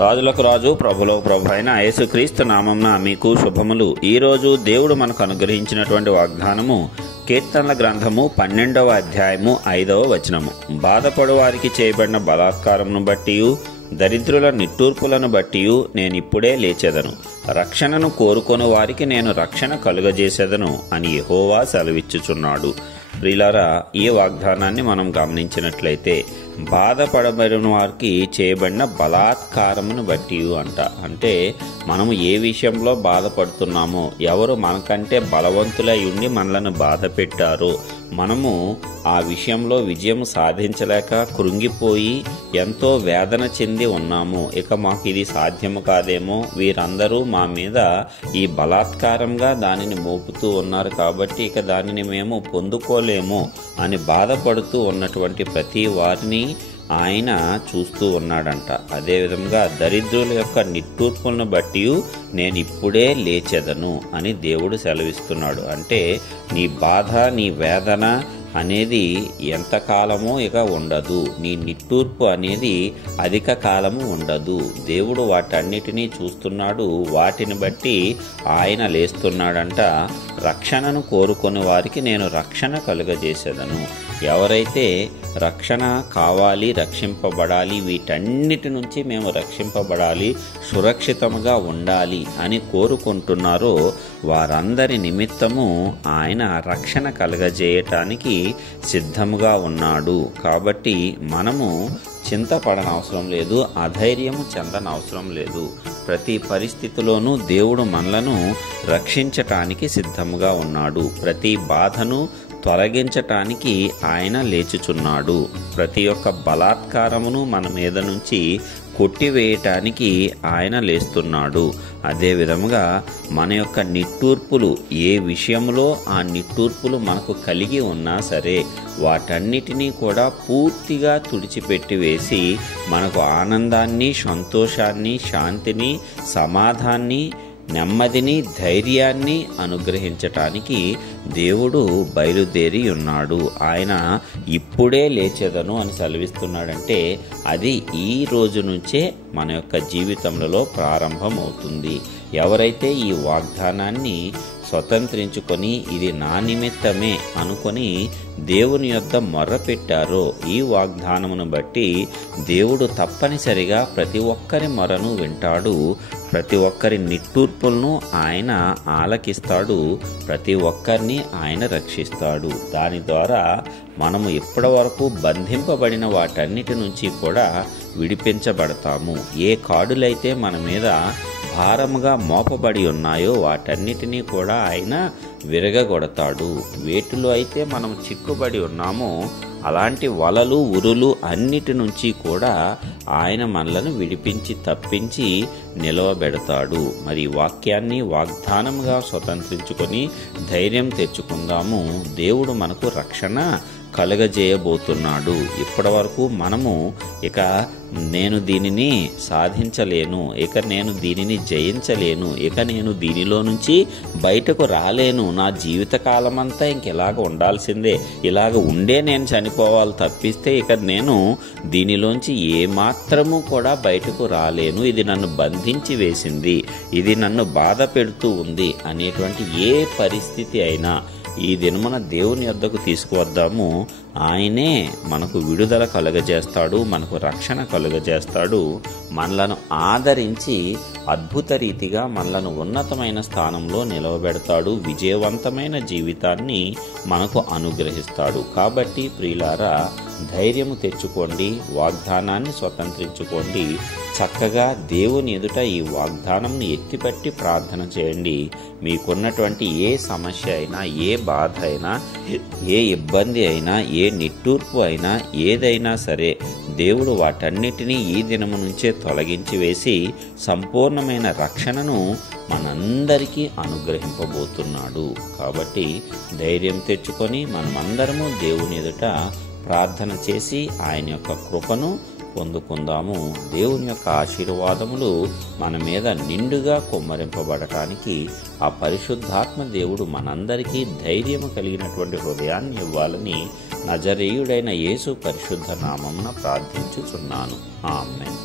రాజులకు రాజు ప్రభులకు ప్రభు అయిన యేసుక్రీస్తు నామమున మీకు శుభములు. ఈరోజు దేవుడు మనకు అనుగ్రహించినటువంటి వాగ్దానము కీర్తనల గ్రంథము 12వ అధ్యాయము 5వ వచనము. బాధపడు వారికి చేయబడిన బలాత్కారమును బట్టి దరిద్రుల నిట్టూర్పులను బట్టి నేనిప్పుడే లేచెదను, రక్షణను కోరుకొని వారికి నేను రక్షణ కలుగజేసేదను అని యెహోవా సెలవిచ్చుచున్నాడు. ప్రియులారా, ఈ వాగ్దానాన్ని మనం గమనించినట్లయితే బాధపడబడిన వారికి చేయబడిన బలాత్కారమును బట్టి అంటే మనము ఏ విషయంలో బాధపడుతున్నామో, ఎవరు మనకంటే బలవంతులై ఉండి మనలను బాధ పెట్టారో, మనము ఆ విషయంలో విజయం సాధించలేక కృంగిపోయి ఎంతో వేదన చెంది ఉన్నాము. ఇక మాకు ఇది సాధ్యము కాదేమో, వీరందరూ మా మీద ఈ బలాత్కారంగా దానిని మోపుతూ ఉన్నారు కాబట్టి ఇక దానిని మేము పొందుకోలేము అని బాధపడుతూ ఉన్నటువంటి ప్రతి వారిని ఆయన చూస్తూ ఉన్నాడంట. అదేవిధంగా దరిద్రుల యొక్క నిట్టూర్పులను బట్టి నేను ఇప్పుడే లేచెదను అని దేవుడు సెలవిస్తున్నాడు. అంటే నీ బాధ, నీ వేదన అనేది ఎంతకాలమో ఇక ఉండదు, నీ నిట్టూర్పు అనేది అధిక కాలము ఉండదు. దేవుడు వాటన్నిటినీ చూస్తున్నాడు, వాటిని బట్టి ఆయన లేస్తున్నాడంట. రక్షణను కోరుకుని వారికి నేను రక్షణ కలుగజేసేదను. ఎవరైతే రక్షణ కావాలి, రక్షింపబడాలి, వీటన్నిటి నుంచి మేము రక్షింపబడాలి, సురక్షితంగా ఉండాలి అని కోరుకుంటున్నారో వారందరి నిమిత్తము ఆయన రక్షణ కలుగజేయటానికి సిద్ధముగా ఉన్నాడు. కాబట్టి మనము చింతపడనవసరం లేదు, అధైర్యము చెందనవసరం లేదు. ప్రతి పరిస్థితిలోనూ దేవుడు మనలను రక్షించటానికి సిద్ధముగా ఉన్నాడు. ప్రతి బాధను తొలగించటానికి ఆయన లేచుచున్నాడు. ప్రతి ఒక్క బలాత్కారమును మన మీద నుంచి కొట్టివేయటానికి ఆయన లేస్తున్నాడు. అదే విధముగా మన యొక్క నిట్టూర్పులు, ఏ విషయంలో ఆ నిట్టూర్పులు మనకు కలిగి ఉన్నా సరే వాటన్నిటినీ కూడా పూర్తిగా తుడిచిపెట్టి వేసి మనకు ఆనందాన్ని, సంతోషాన్ని, శాంతిని, సమాధాన్ని, నెమ్మదిని, ధైర్యాన్ని అనుగ్రహించటానికి దేవుడు బయలుదేరి ఉన్నాడు. ఆయన ఇప్పుడే లేచెదను అని సెలవిస్తున్నాడంటే అది ఈ రోజు నుంచే మన యొక్క జీవితంలో ప్రారంభం అవుతుంది. ఎవరైతే ఈ వాగ్దానాన్ని స్వతంత్రించుకొని ఇది నా నిమిత్తమే అనుకొని దేవుని యొద్ద మొర్రపెట్టారో, ఈ వాగ్దానమును బట్టి దేవుడు తప్పనిసరిగా ప్రతి ఒక్కరి మొరను వింటాడు, ప్రతి ఒక్కరి నిట్టూర్పులను ఆయన ఆలకిస్తాడు, ప్రతి ఒక్కరిని ఆయన రక్షిస్తాడు. దాని ద్వారా మనము ఇప్పటి వరకు బంధింపబడిన వాటన్నిటి నుంచి కూడా విడిపించబడతాము. ఏ కాడులైతే మన మీద భారముగా మోపబడి ఉన్నాయో వాటన్నిటినీ కూడా ఆయన విరగగొడతాడు. వేటిలో అయితే మనం చిక్కుబడి ఉన్నామో అలాంటి వలలు, ఉరులు అన్నిటి నుంచి కూడా ఆయన మనలను విడిపించి తప్పించి నిలవబెడతాడు. మరి వాక్యాన్ని వాగ్దానముగా స్వతంత్రించుకొని ధైర్యం తెచ్చుకుందాము. దేవుడు మనకు రక్షణ కలుగజేయబోతున్నాడు. ఇప్పటి వరకు మనము ఇక నేను దీనిని సాధించలేను, ఇక నేను దీనిని జయించలేను, ఇక నేను దీనిలో నుంచి బయటకు రాలేను, నా జీవిత కాలమంతా ఇంకెలాగ ఉండాల్సిందే, ఇలాగ ఉండే నేను చనిపోవాలి తప్పిస్తే ఇక నేను దీనిలోంచి ఏమాత్రము కూడా బయటకు రాలేను, ఇది నన్ను బంధించి వేసింది, ఇది నన్ను బాధ పెడుతూ ఉంది అనేటువంటి ఏ పరిస్థితి అయినా ఈ దినమున దేవుని యొద్దకు తీసుకువద్దాము. ఆయనే మనకు విడుదల కలుగజేస్తాడు, మనకు రక్షణ కలుగజేస్తాడు, మనలను ఆదరించి అద్భుత రీతిగా మనలను ఉన్నతమైన స్థానంలో నిలవబెడతాడు, విజయవంతమైన జీవితాన్ని మనకు అనుగ్రహిస్తాడు. కాబట్టి ప్రియులారా, ధైర్యము తెచ్చుకోండి, వాగ్దానాన్ని స్వతంత్రించుకోండి, చక్కగా దేవుని ఎదుట ఈ వాగ్దానంని ఎత్తిపట్టి ప్రార్థన చేయండి. మీకున్నటువంటి ఏ సమస్య అయినా, ఏ బాధ అయినా, ఏ ఇబ్బంది అయినా, ఏ నిట్టూర్పు అయినా, ఏదైనా సరే దేవుడు వాటన్నిటినీ ఈ దినము నుంచే తొలగించి వేసి సంపూర్ణమైన రక్షణను మనందరికీ అనుగ్రహింపబోతున్నాడు. కాబట్టి ధైర్యం తెచ్చుకొని మనమందరము దేవుని ఎదుట ప్రార్థన చేసి ఆయన యొక్క కృపను పొందుకుందాము. దేవుని యొక్క ఆశీర్వాదములు మన మీద నిండుగా కుమ్మరింపబడటానికి ఆ పరిశుద్ధాత్మ దేవుడు మనందరికీ ధైర్యము కలిగినటువంటి హృదయాన్ని ఇవ్వాలని నజరేయుడైన యేసు పరిశుద్ధ నామమున ప్రార్థించుచున్నాను. ఆమేన్.